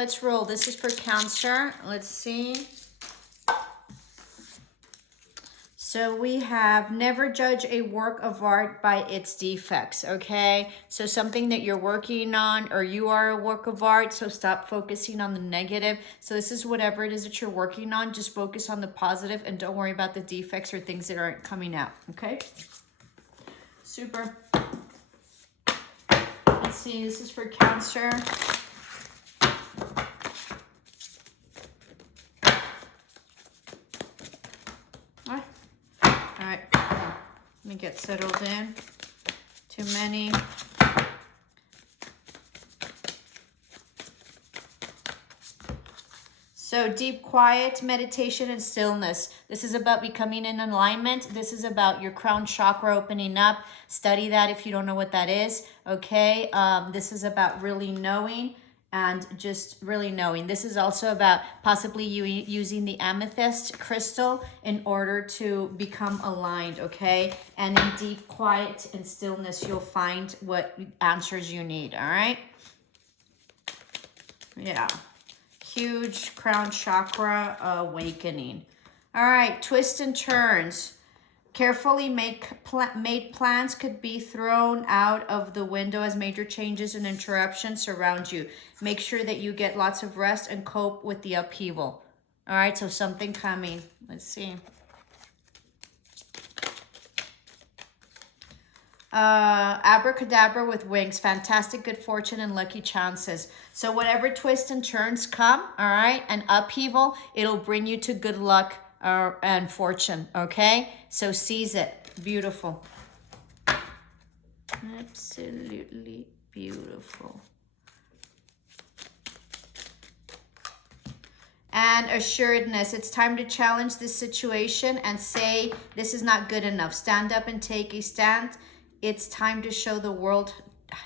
let's roll. This is for Cancer. Let's see. So we have never judge a work of art by its defects, okay? So something that you're working on, or you are a work of art, so stop focusing on the negative. So this is whatever it is that you're working on, just focus on the positive and don't worry about the defects or things that aren't coming out, okay? Super. Let's see, this is for Cancer. All right, let me get settled in. Too many. So deep quiet, meditation, and stillness. This is about becoming in alignment. This is about your crown chakra opening up. Study that if you don't know what that is, okay? This is about really knowing and just really knowing. This is also about possibly you using the amethyst crystal in order to become aligned, okay? And in deep quiet and stillness, you'll find what answers you need, all right? Yeah. Huge crown chakra awakening. All right, twists and turns. Carefully made plans could be thrown out of the window as major changes and interruptions surround you. Make sure that you get lots of rest and cope with the upheaval. All right, so something coming. Let's see. Abracadabra with wings. Fantastic good fortune and lucky chances. So whatever twists and turns come, all right, and upheaval, it'll bring you to good luck and fortune, okay? So seize it. Beautiful. Absolutely beautiful. And assuredness. It's time to challenge this situation and say, this is not good enough. Stand up and take a stand. It's time to show the world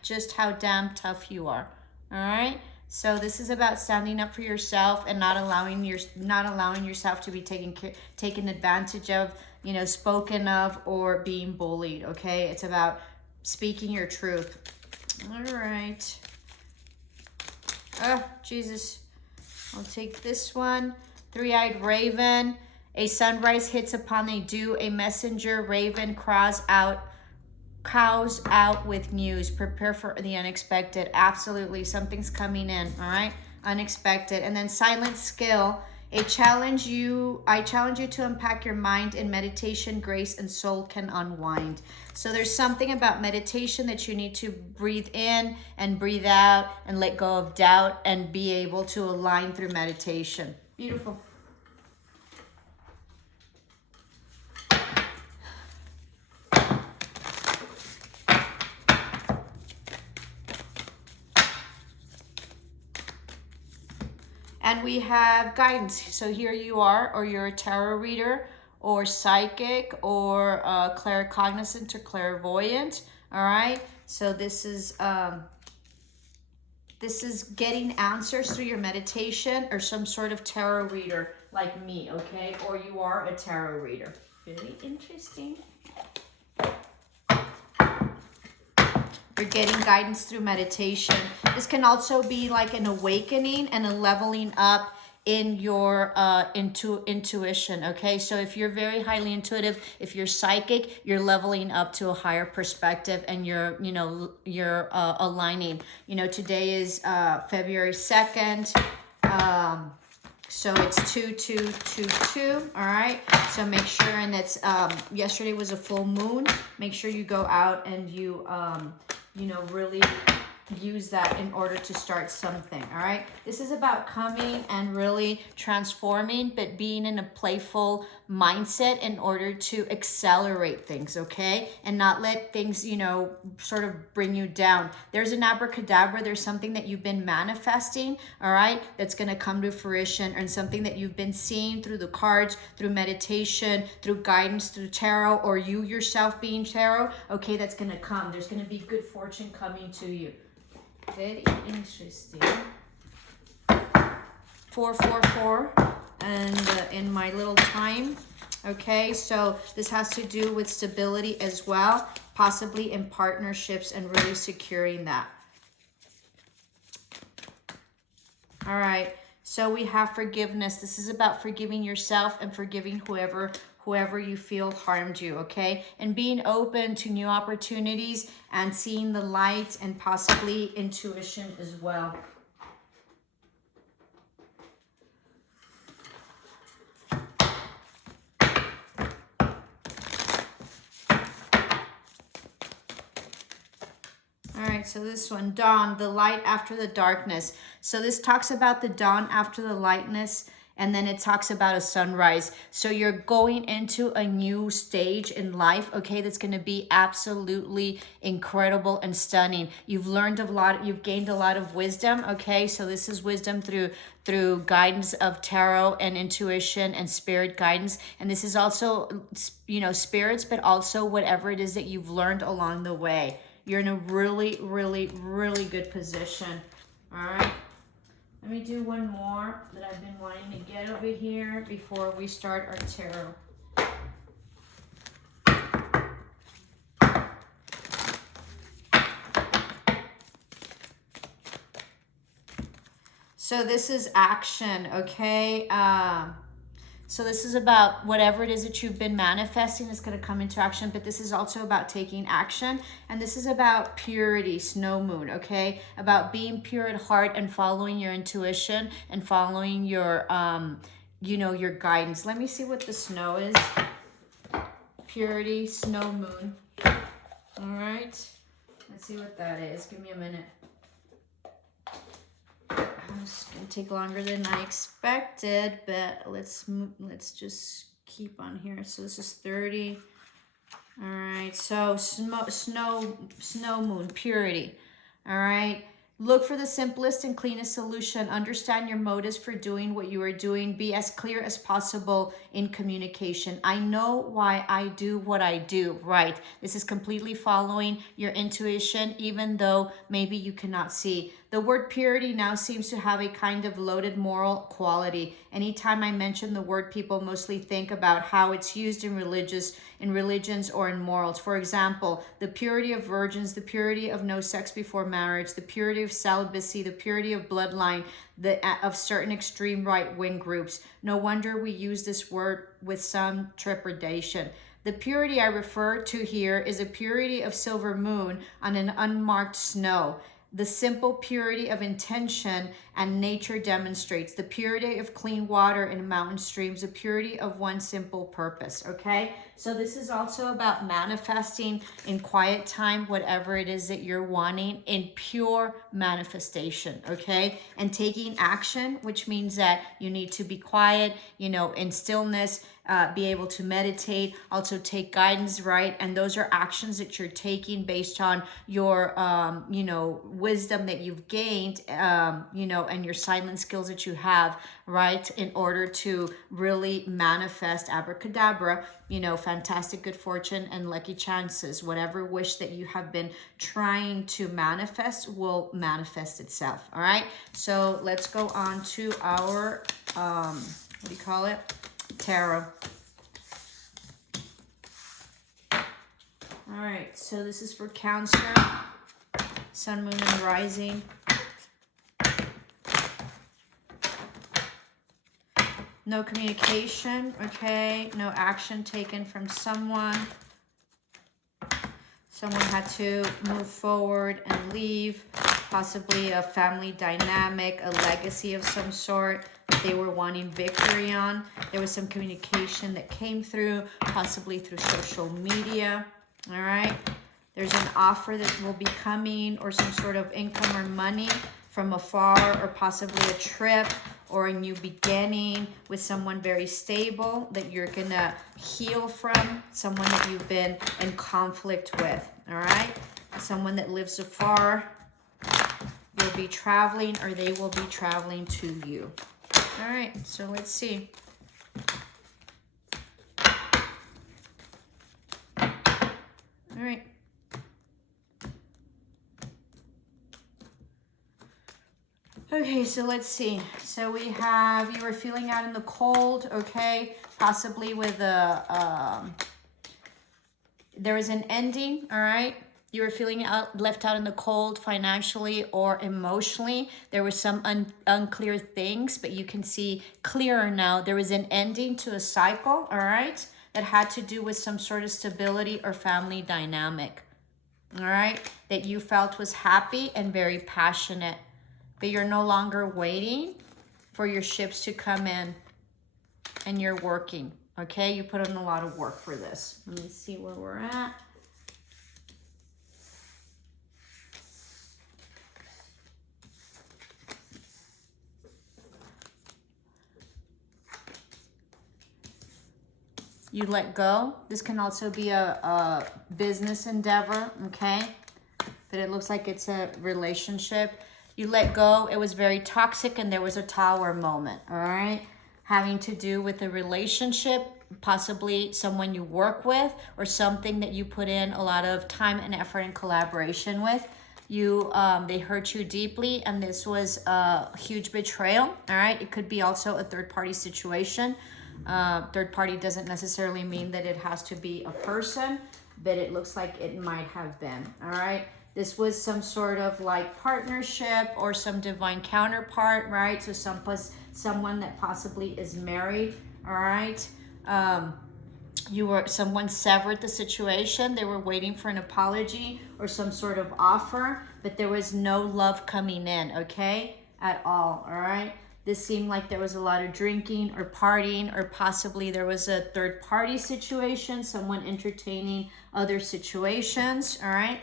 just how damn tough you are. All right? So this is about standing up for yourself and not allowing yourself to be taken advantage of, you know, spoken of, or being bullied, okay? It's about speaking your truth. All right. Oh, Jesus. I'll take this one. Three-eyed raven. A sunrise hits upon a dew. A messenger raven cries out with news. Prepare for the unexpected. Absolutely, something's coming in. All right, unexpected. And then silent skill. I challenge you to unpack your mind in meditation. Grace and soul can unwind. So there's something about meditation that you need to breathe in and breathe out and let go of doubt and be able to align through meditation. Beautiful. And we have guidance. So here you are, or you're a tarot reader, or psychic, or claircognizant, or clairvoyant. All right. So this is getting answers through your meditation, or some sort of tarot reader like me. Okay, or you are a tarot reader. Very interesting. You're getting guidance through meditation. This can also be like an awakening and a leveling up in your intuition, okay? So if you're very highly intuitive, if you're psychic, you're leveling up to a higher perspective, and you're aligning. You know, today is February 2nd. So it's 2222, all right? So make sure, and it's, yesterday was a full moon. Make sure you go out and you really use that in order to start something, all right? This is about coming and really transforming, but being in a playful mindset in order to accelerate things, okay? And not let things, sort of bring you down. There's an abracadabra. There's something that you've been manifesting, all right, that's going to come to fruition, and something that you've been seeing through the cards, through meditation, through guidance, through tarot, or you yourself being tarot, okay, that's going to come. There's going to be good fortune coming to you. Very interesting. 444, and in my little time. Okay, so this has to do with stability as well, possibly in partnerships, and really securing that. All right. So we have forgiveness. This is about forgiving yourself and forgiving whoever you feel harmed you, okay? And being open to new opportunities and seeing the light and possibly intuition as well. All right, so this one, dawn, the light after the darkness. So this talks about the dawn after the lightness, and then it talks about a sunrise. So you're going into a new stage in life, okay, that's going to be absolutely incredible and stunning. You've learned a lot, you've gained a lot of wisdom, okay? So this is wisdom through guidance of tarot and intuition and spirit guidance. And this is also, you know, spirits, but also whatever it is that you've learned along the way. You're in a really, really, really good position. All right. Let me do one more that I've been wanting to get over here before we start our tarot. So this is action, okay? So this is about whatever it is that you've been manifesting is going to come into action, but this is also about taking action. And this is about purity, snow moon, okay? About being pure at heart and following your intuition and following your, you know, your guidance. Let me see what the snow is. Purity, snow moon. All right. Let's see what that is. Give me a minute. It's gonna take longer than I expected, but let's just keep on here. So this is 30. All right, so snow moon, purity. All right, look for the simplest and cleanest solution. Understand your motives for doing what you are doing. Be as clear as possible in communication. I know why I do what I do, right? This is completely following your intuition, even though maybe you cannot see. The word purity now seems to have a kind of loaded moral quality. Anytime I mention the word, people mostly think about how it's used in religions or in morals. For example, the purity of virgins, the purity of no sex before marriage, the purity of celibacy, the purity of bloodline, of certain extreme right-wing groups. No wonder we use this word with some trepidation. The purity I refer to here is a purity of silver moon on an unmarked snow. The simple purity of intention and nature demonstrates the purity of clean water in mountain streams, the purity of one simple purpose, okay? So this is also about manifesting in quiet time, whatever it is that you're wanting in pure manifestation, okay? And taking action, which means that you need to be quiet, you know, in stillness, be able to meditate, also take guidance, right? And those are actions that you're taking based on your, you know, wisdom that you've gained, you know, and your silent skills that you have, right? In order to really manifest abracadabra, you know, fantastic good fortune and lucky chances. Whatever wish that you have been trying to manifest will manifest itself, all right? So let's go on to our, what do you call it? Tarot. All right, so this is for Cancer, Sun, Moon, and Rising. No communication, okay? No action taken from someone. Someone had to move forward and leave. Possibly a family dynamic, a legacy of some sort that they were wanting victory on. There was some communication that came through, possibly through social media, all right? There's an offer that will be coming or some sort of income or money from afar, or possibly a trip or a new beginning with someone very stable that you're gonna heal from, someone that you've been in conflict with, all right? Someone that lives afar, you'll be traveling or they will be traveling to you. All right, so let's see. All right. Okay, so let's see. So we have, you were feeling out in the cold, okay? Possibly with a, there is an ending, all right? You were feeling left out in the cold financially or emotionally. There were some unclear things, but you can see clearer now. There was an ending to a cycle, all right, that had to do with some sort of stability or family dynamic, all right, that you felt was happy and very passionate. But you're no longer waiting for your ships to come in, and you're working, okay? You put in a lot of work for this. Let me see where we're at. You let go. This can also be a business endeavor, okay? But it looks like it's a relationship. You let go. It was very toxic and there was a tower moment, all right? Having to do with a relationship, possibly someone you work with or something that you put in a lot of time and effort and collaboration with. They hurt you deeply, and this was a huge betrayal, all right? It could be also a third-party situation. Third party doesn't necessarily mean that it has to be a person, but it looks like it might have been, all right? This was some sort of like partnership or some divine counterpart, right? So someone that possibly is married, all right? Someone severed the situation. They were waiting for an apology or some sort of offer, but there was no love coming in, okay? At all right? This seemed like there was a lot of drinking or partying, or possibly there was a third party situation, someone entertaining other situations, all right?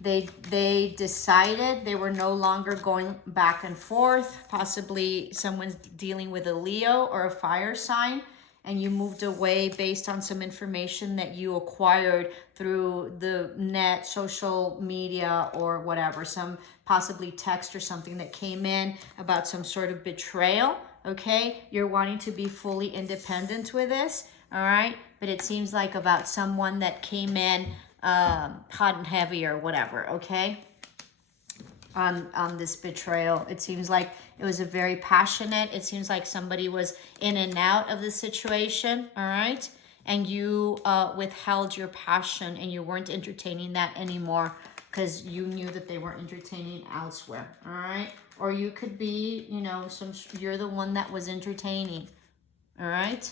They decided they were no longer going back and forth. Possibly someone's dealing with a Leo or a fire sign, and you moved away based on some information that you acquired through the net, social media, or whatever, some possibly text or something that came in about some sort of betrayal, okay? You're wanting to be fully independent with this, all right? But it seems like about someone that came in hot and heavy or whatever, okay? On this betrayal. It seems like it was a very passionate, it seems like somebody was in and out of the situation, all right? And you withheld your passion and you weren't entertaining that anymore because you knew that they were entertaining elsewhere, all right? Or you could be, you know, you're the one that was entertaining, all right?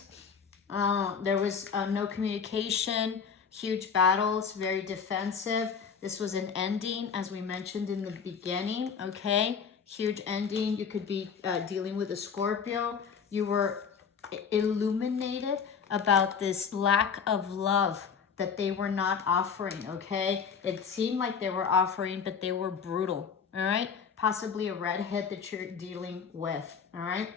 There was no communication, huge battles, very defensive. This was an ending, as we mentioned in the beginning, okay? Huge ending. You could be dealing with a Scorpio. You were illuminated about this lack of love that they were not offering, okay? It seemed like they were offering, but they were brutal, all right? Possibly a redhead that you're dealing with, all right?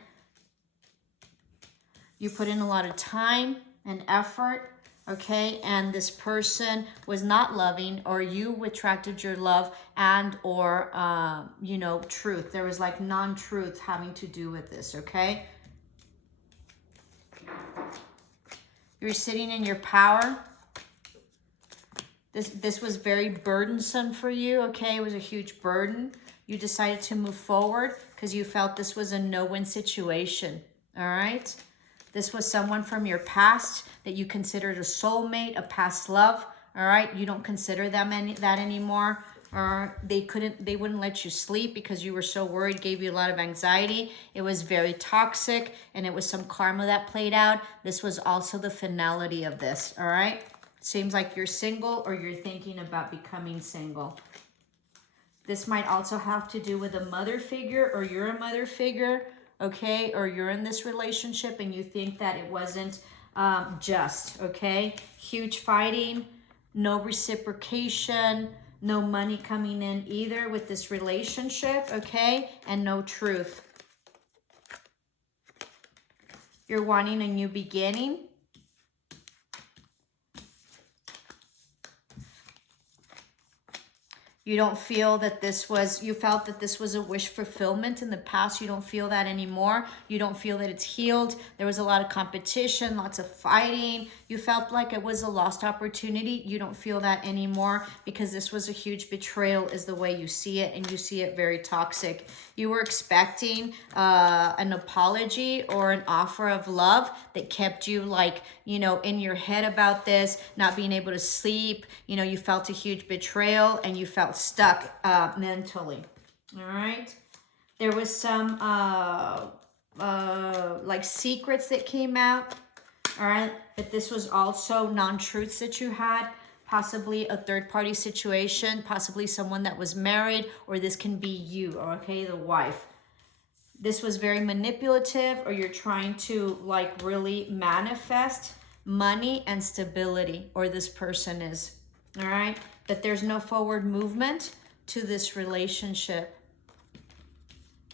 You put in a lot of time and effort, okay? And this person was not loving, or you retracted your love and or, you know, truth. There was like non-truth having to do with this, okay? You're sitting in your power. This was very burdensome for you, okay? It was a huge burden. You decided to move forward because you felt this was a no-win situation, all right? This was someone from your past that you considered a soulmate, a past love, all right? You don't consider them that anymore, or they wouldn't let you sleep because you were so worried, gave you a lot of anxiety. It was very toxic, and it was some karma that played out. This was also the finality of this, all right? Seems like you're single or you're thinking about becoming single. This might also have to do with a mother figure, or you're a mother figure, okay? Or you're in this relationship and you think that it wasn't just, okay? Huge fighting, no reciprocation, no money coming in either with this relationship, okay? And no truth. You're wanting a new beginning. You don't feel that you felt that this was a wish fulfillment in the past. You don't feel that anymore. You don't feel that it's healed. There was a lot of competition, lots of fighting. You felt like it was a lost opportunity. You don't feel that anymore because this was a huge betrayal is the way you see it, and you see it very toxic. You were expecting an apology or an offer of love that kept you like, you know, in your head about this, not being able to sleep. You know, you felt a huge betrayal and you felt stuck mentally. All right. There was some like secrets that came out. All right, but this was also non-truths that you had, possibly a third-party situation, possibly someone that was married, or this can be you, okay, the wife. This was very manipulative, or you're trying to like really manifest money and stability, or this person is, all right? But there's no forward movement to this relationship.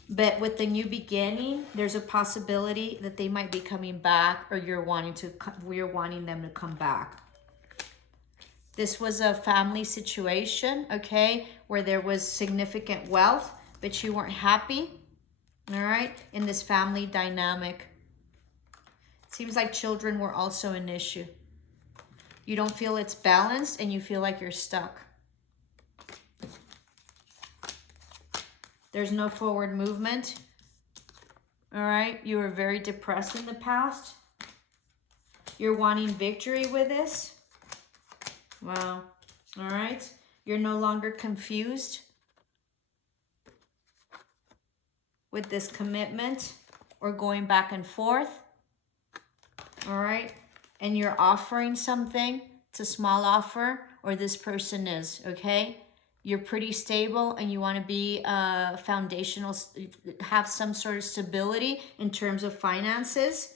But with the new beginning, there's a possibility that they might be coming back, or you're wanting them to come back. This was a family situation, okay, where there was significant wealth, but you weren't happy, all right, in this family dynamic. Seems like children were also an issue. You don't feel it's balanced, and you feel like you're stuck. There's no forward movement. All right. You were very depressed in the past. You're wanting victory with this. Wow. All right. You're no longer confused with this commitment or going back and forth. All right. And you're offering something. It's a small offer, or this person is, okay? You're pretty stable and you want to be foundational, have some sort of stability in terms of finances,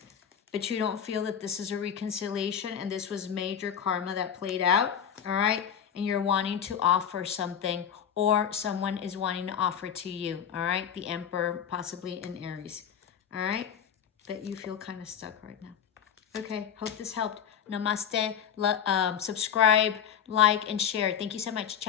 but you don't feel that this is a reconciliation and this was major karma that played out, all right? And you're wanting to offer something, or someone is wanting to offer to you, all right? The Emperor, possibly in Aries, all right? But you feel kind of stuck right now. Okay, hope this helped. Namaste. Subscribe, like, and share. Thank you so much. Ciao.